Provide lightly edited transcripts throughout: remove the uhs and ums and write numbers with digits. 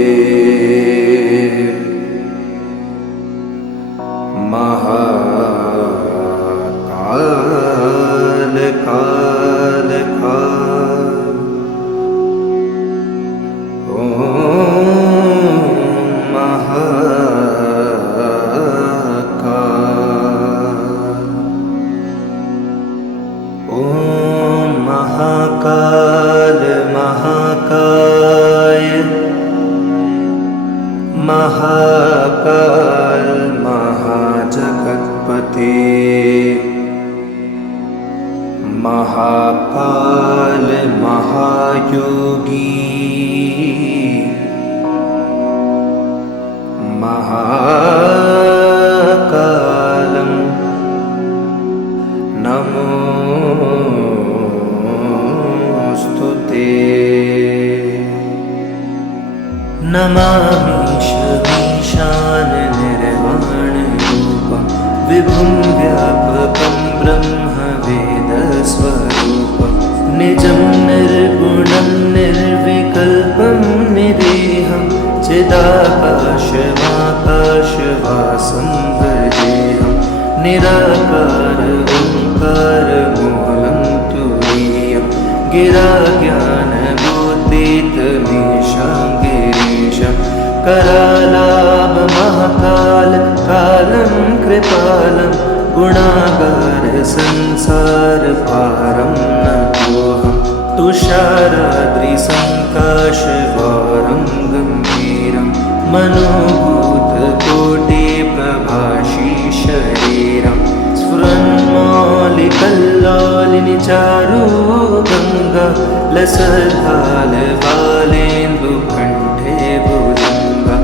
महादेव महाकाल काल काल ॐ महाकाल ॐ महाकाल महाकाय महाकाल महाजगत्पते महाकाल महायोगी महाकालं नमोस्तुते नमामि शमीशान निर्वाणरूपं विभुं व्यापकं ब्रह्मवेदस्वरूपं निजं निर्गुणं निर्विकल्पं निरीहं चिदाकाशमाकाशवासं भजेऽहं निराकार ओङ्कारमूलं तुरीयं गिराज्ञानभूतितमीशां गिरीशं करालाभ महाकाल कालं कृपालं गुणागार संसार पारं नतोऽहं तुषाराद्रिसङ्काशवारं गम्भीरं मनोभूतकोटिप्रभाषी शरीरं स्फुरन्मौलिकल्लोलिनि चारु गङ्गा लसद्भालबालेन्दुकण्ठे भुजङ्गा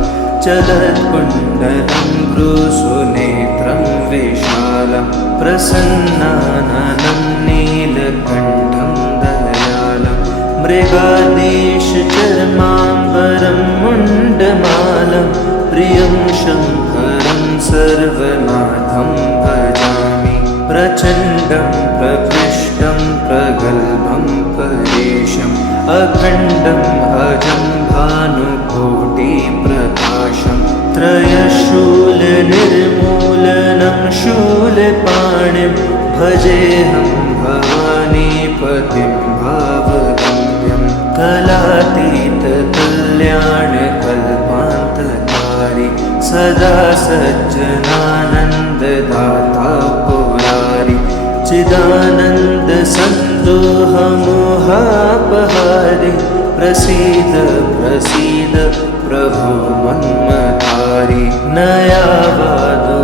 चलत्कुण्डलं भ्रूसुनेत्रं विशालं प्रसन्नाननं नीलकण्ठं दयालं मृगादेशचर्माम्बरं मुण्डमालं प्रियं शङ्करं सर्वनाथं भजामि प्रचण्डं प्रकृष्टं प्रगल्भं परेशम् अखण्डम् अजं भानुकोटिप्रकाशं त्रयशूलनिर्मूलनं शूलपाणिं भजेऽहं भवानीपतिं भावगम्यं कलातीतकल्याणकल्पान्तकारी सदा सज्जनानन्ददाता पुरारि चिदानन्दसन्दोहमोहापहारि प्रसीद प्रसीद प्रभो मन्मथारि न यावदुमानाथ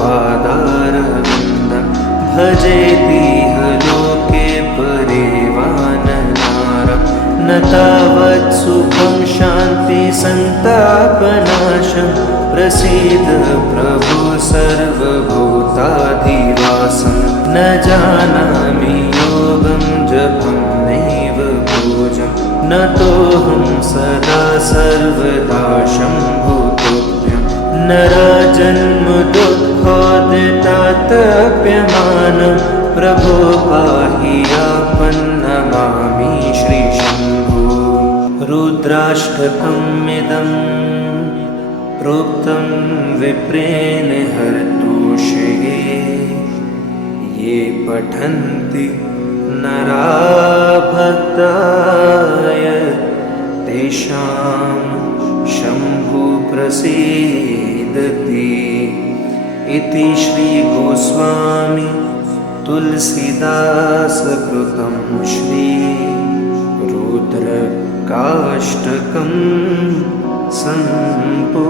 पादारविन्दं भजेतीह लोके परिवाननारं न तावत् सुखं शान्ति सन्तापनाशं प्रसीद प्रभो सर्वभूताधिवासं न जानामि योगं जपं नैव पूजं न तोऽहं सदा सर्वदा शम्भुतुभ्यं नराजन्म दुःखोदितातप्यमानं प्रभो पाहि आपन्नमामि श्रीशम्भो रुद्राष्टकमिदं प्रोक्तं विप्रेण हर्तोषये ये पठन्ति नरा भक्ताय तेषां शम्भु प्रसीदति इति श्रीगोस्वामी तुलसीदासकृतं श्री रुद्रकाष्टकं सम्पूर्णम्।